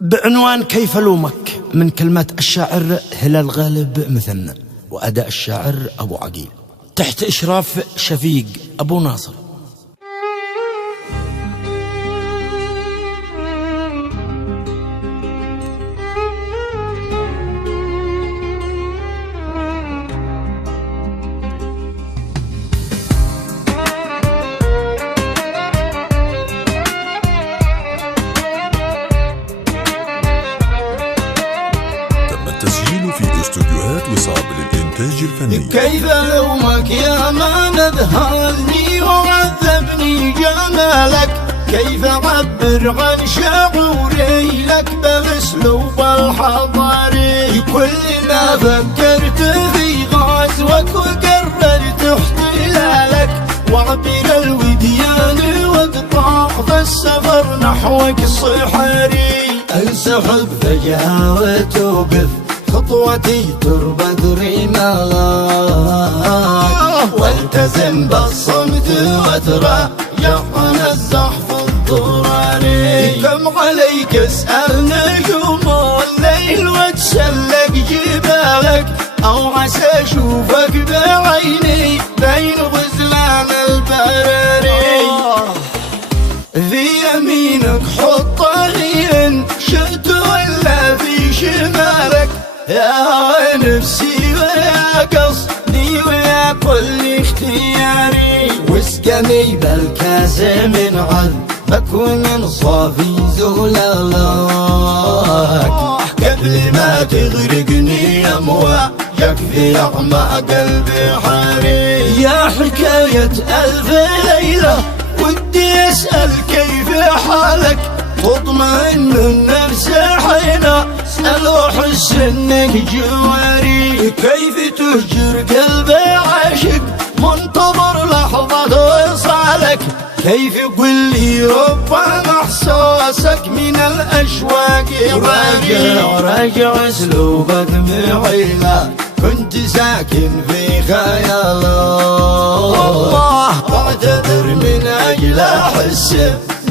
بعنوان كيف ألومك، من كلمات الشاعر هلال غالب مثنى، وأداء الشاعر أبو عقيل، تحت إشراف شفيق أبو ناصر. تسجيل في استوديوهات وصاب للإنتاج الفني. كيف ألومك يا ما نذهلني وعذبني جمالك، كيف أعبر عن شعوري لك بالأسلوب الحضاري. كل ما فكرت في غزوك وقررت احتلالك، وعبر الوديان واقطع في السفر نحوك الصحاري. انسحب فجأة وتوقف خطوتي تربد رمالك، والتزم بالصمت وتراجع عن الزحف الضراري. كم عليك اسأل نجوم الليل وتسلق جبالك، أو عسى أشوفك بعيني بين غزلان البراري. في يمينك حط إن شئت ولا في شمالك، يا نفسي ويا قصدي ويا كل اختياري. واسقني بالكاس من عذبك ومن صافي زلالك، قبل ما تغرقني أمواجك في أعماق البحر. يا حكاية ألف ليلة ودي أسأل كيف حالك، تطمئن النفس حين أسأل وأحس إنك جواري. كيف تهجر قلب عاشق منتظر لحظة وصالك، كيف قل لي ربما إحساسك من الأشواق راجع أسلوبك معيلة، كنت ساكن في خيالك. واعتذر من أجل أحس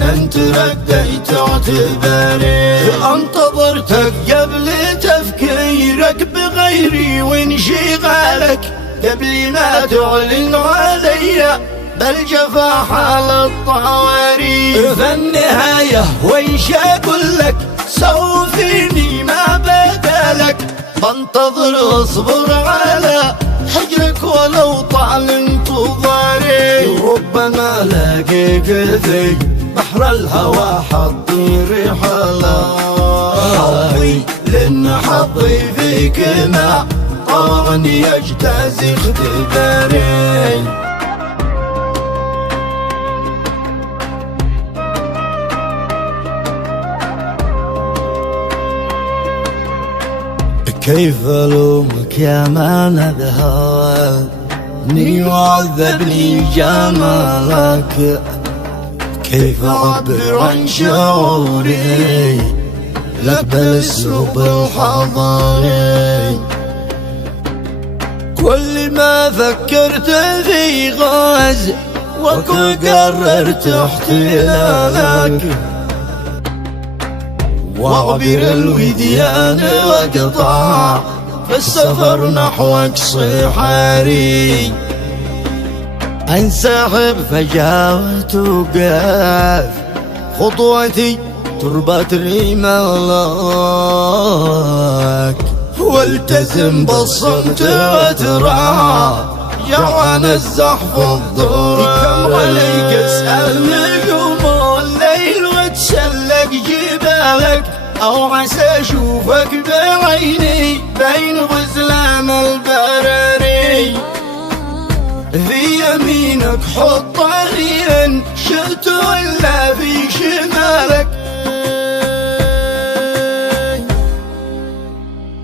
أنت رديت اعتباري. انتظرتك قبل تفكيرك بغيري وانشغالك، قبل ما تعلن علي بالجفا حال الطواري. في النهاية ويش أقول لك سوي فيني ما بدالك، بنتظر اصبر على حجرك ولو طال انتظاري. ربما لاقيك في بحر الهوى حطي رحلي، لأن حظي فيك ما طارني يجتاز اختباري. كيف ألومك يا ما نذهلني وعذبني جمالك، كيف أعبر عن شعوري لك بالأسلوب الحضاري. كل ما فكرت في غاز وقررت احتلالك، وعبر الوديان واقطع في السفر نحوك صحاري. انسحب فجأة وتوقف خطوتي تربة رمالك، والتزم بالصمت وتراجع عن الزحف الضراري. كم عليك اسأل نجوم الليل وتسلق جبالك، أو عسى أشوفك بعيني بين غزلان البراري. في يمينك حط إن شئت ولا في شمالك،